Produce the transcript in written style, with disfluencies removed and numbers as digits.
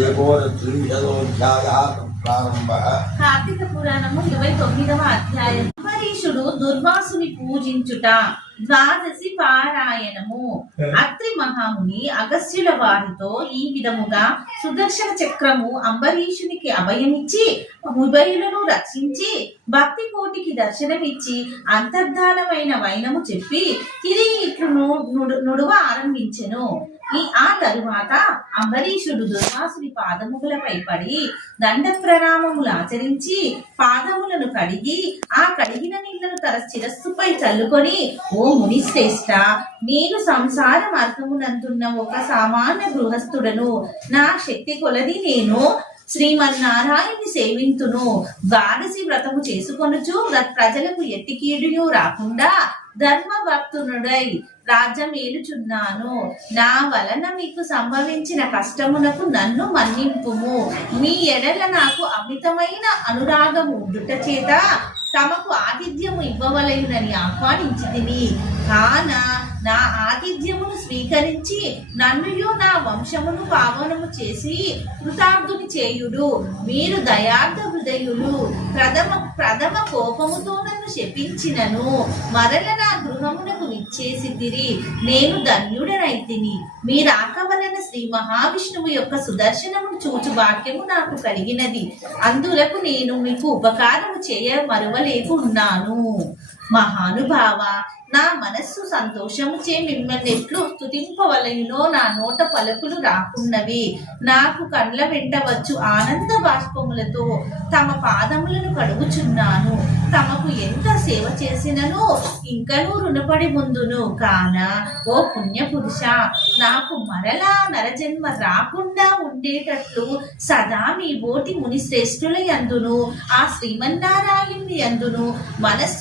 ఏకోనత్రింశదోధ్యాయః ప్రారంభః. కార్తీక పురాణము 29వ అధ్యాయం. అంబరీషుడు దుర్వాసుని పూజించుట. ద్వాదశి పారాయణము. అత్రి మహాముని అగస్త్యుల వారితో ఈ విధముగా సుదర్శన చక్రము అంబరీషునికి అభయమిచ్చి ఉభయులను రక్షించి భక్తి కోటికి దర్శనమిచ్చి అంతర్ధానమైన వైనము చెప్పి తిరిగి ఇట్లు నుడువ ఆరంభించెను. ఆ తరువాత అంబరీషుడు దుర్వాసుని పాదములపై పడి దండ ప్రణామములు ఆచరించి పాదములను కడిగి ఆ కడిగిన నీళ్లను తన శిరస్సుపై చల్లుకొని, ఓ మునిశ్రేష్ట, నేను సంసార మార్గమునందున్న ఒక సామాన్య గృహస్థుడను. నా శక్తి కొలది నేను శ్రీమన్నారాయణ్ణి సేవింతును. ద్వాదశి వ్రతము చేసుకొనుచు ప్రజలకు ఎట్టి కీడుయు రాకుండా ధర్మభక్తునుడై రాజ్యమేలుచున్నాను. నా వలన మీకు సంభవించిన కష్టమునకు నన్ను మన్నింపుము. మీ ఎడల నాకు అమితమైన అనురాగము ఉండుట చేత తమకు ఆతిథ్యము ఇవ్వవలయునని ఆహ్వానించితిని. కాన నా ఆతిథ్యమును స్వీకరించి నన్నుయు నా వంశమును పావనము చేసి కృతార్థుని చేయుడు. మీరు దయార్థ హృదయులు. ప్రథమ కోపముతో నన్ను శపించినను మరల నా గృహమునకు విచ్చేసితిరి. నేను ధన్యుడనైతిని. మీరాక వలన శ్రీ మహావిష్ణువు యొక్క సుదర్శనమును చూచు భాగ్యము నాకు కలిగినది. అందులకు నేను మీకు ఉపకారము చేయ మరువలేకున్నాను. మహానుభావ, నా మనస్సు సంతోషము చే మిమ్మల్ని ఎట్లు స్తుతింపవలయునో నా నోట పలుకులు రాకున్నవి. నాకు కండ్ల వెంట వచ్చు ఆనంద బాష్పములతో తమ పాదములను కడుగుచున్నాను. తమకు ఎంత సేవ చేసినను ఇంకనూ రుణపడి ముందును. కాన ఓ పుణ్యపురుష, నాకు మరలా నరజన్మ రాకుండా ఉండేటట్లు సదా మీ బోటి ముని శ్రేష్ఠుల యందును ఆ శ్రీమన్నారాయణుని యందును మనస్సు